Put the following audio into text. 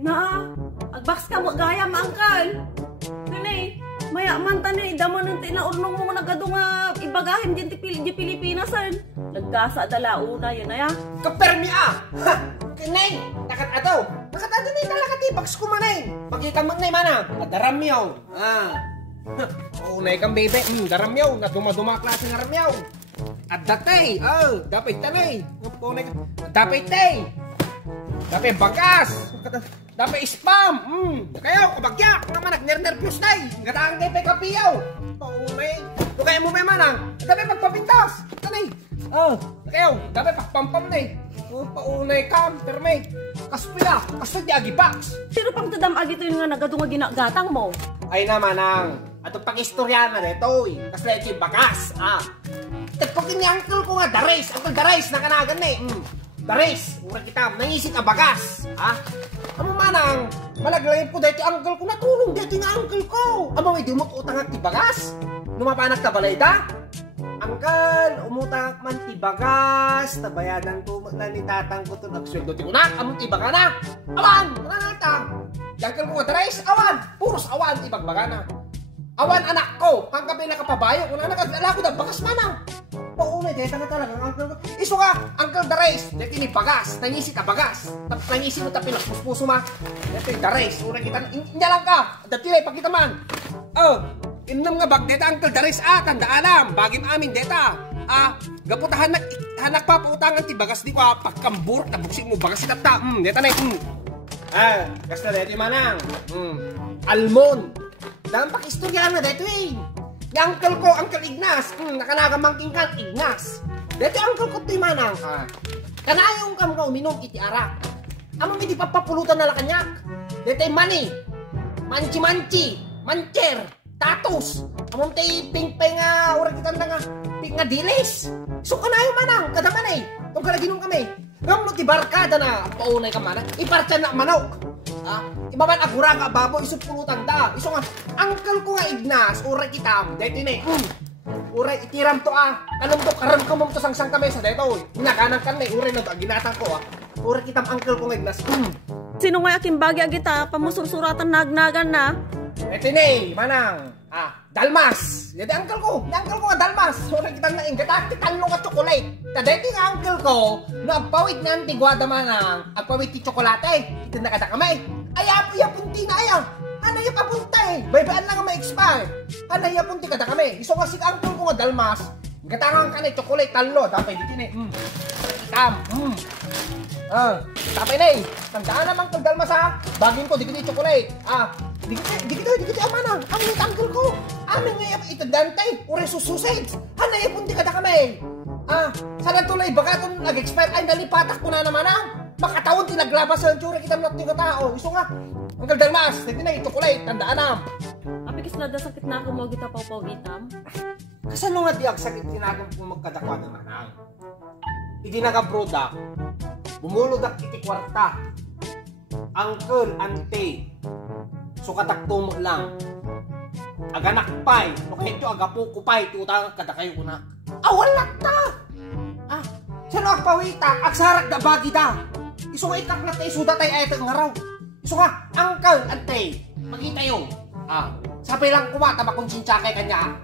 Na, agbaks ka mo gaya mangkal. Kani, maya man tani damo nang tinaurnong mo nagado nga ibagahin din di Pilipinasan. Nagkasa dala una yun na ya. Kapermi Ha! Kanay! Nakatato na yung talaga tibaks ko manay. Makita mo na yung mana. Daramyaw. Unay kang bebe. Daramyaw. Na dumaduma klase ng daramyaw. At datay. Dapat tanay. Dapat tay. Dapat bagas. Dapat spam. Kayo, kabagyak. Naman, nag-nervous na eh. Gataang kayo kapiyaw. Paunay. Kaya mo may manang. Dapat magpapintas. Tanay. Kayo, dapat pakpampam na eh. Paunay ka, perme. Kaspila, kaspila di agibaks. Sino pang tadam agi to yung nga nagado nga ginagatang mo? Ay naman ang. Ato pang-istorya na nito eh. Kasi ito yung bagas. Tagpagin ni uncle ko nga, dares. Uncle dares, nakanagan na eh. Dares, mura kita, nangisip ka bagas. Ano manang, malaglayin ko dito uncle ko, natulong dito yung uncle ko. Amo, hindi mo utang ti bagas. Numapanak ta balay da? Uncle, umutak man ti bagas. Tabayanan ko na ni tatang ko to. Nagsweldo ti unak, among ti baga na. Awan, nanata. Yang uncle ko nga dares, awan. Puros awan ti bagbagana. Awan anak ko, hanggang pinakapabayo. Kung nakadala ko na bagas manang. Paunay, dito na talaga ang uncle ko. Iso ka, uncle dares. Dito ni bagas, nangisi ka bagas. Nangisi mo ta pinakpuso ma. Dito yung dares, unang kita, hindi lang ka. Dito na ipakita man. Inam nga bag dito uncle dares tandaan bagim amin dito. Gapot hanak pa pautangan ti bagas di ko pagkambur tabuksik mo bagas itata. Dito na kas na dito manang. Almond. Dalam pakistorya na dito eh. Yung uncle ko, Uncle Ignas. Nakanagamangking ka, Ignas. Dito uncle ko ti manang. Kanayong kam ka uminom iti arak. Amo hindi papapulutan na lakanyak. Dito yung money. Manchi-manchi. Mancher. Tatos. Among tayo ping-ping urang kita nga ping nga dilis. So kanayo manang. Kadaman eh. Itong kalaginong kami. Gamlo ti barkada na. Paunay ka manang. Iparta na manok. Ibaban agura ka babo. Isupulutan da. Iso nga. Uncle ko nga Ignas. Urang kita. Dito yun eh. Uray itiram to Kanong to karam ko mong to sang kami sa dito. Hinakanan kan may uray na to. Ginatang ko Uray kitam uncle ko nga Ignas. Sino nga aking bagay agita pamusursuratan nagnagan na? Ito ni, manang. Dalmas. Yan ang uncle ko. Yung uncle ko nga Dalmas. So, nakita na ingat. Kitalo nga chocolate. Tadete yung uncle ko, na agpawit nga ang tigwada manang, agpawit ti chocolate. Ito na kada kamay. Ayapunti na ayaw. Anay papunta eh. Baybaan lang nga ma-expire. Anay punti kada kami. Iso nga si uncle ko nga Dalmas. Gatangan ka na chocolate talo. Tapay dito ni. Tapay na eh. Tandaan naman kang Dalmas Bagin ko, dikit yung chocolate. Dikit amanang. Amin yung uncle ko. Amin nga ito dantay. Ure sususage. Hanay punti kada kami. Sana tulay baga itong nag-expire. Ay, nalipatak ko na naman Makataon tinaglabas sa tsura kita natin yung tao. Iso nga. Uncle Dalmas. Dito na yung chocolate. Tandaan Apikis na da sakit na ako mo kita papawitam. Kasano nga diag sakit tinagong kung magkadakwa naman Hindi naka-product. Bumuludak iti kwarta. Uncle, ante. So katakto mo lang. Aganakpay. No kahit yung agapukupay. Tutang kada kayo kuna. Wala ta! Sino agpawita? Agsarak da bagi da. Iso nga ikaklat tayo. Suda tayo ay itang ngaraw. Iso nga, uncle, ante. Magkita yun. Sabi lang kumata, makonsinsya kay kanya.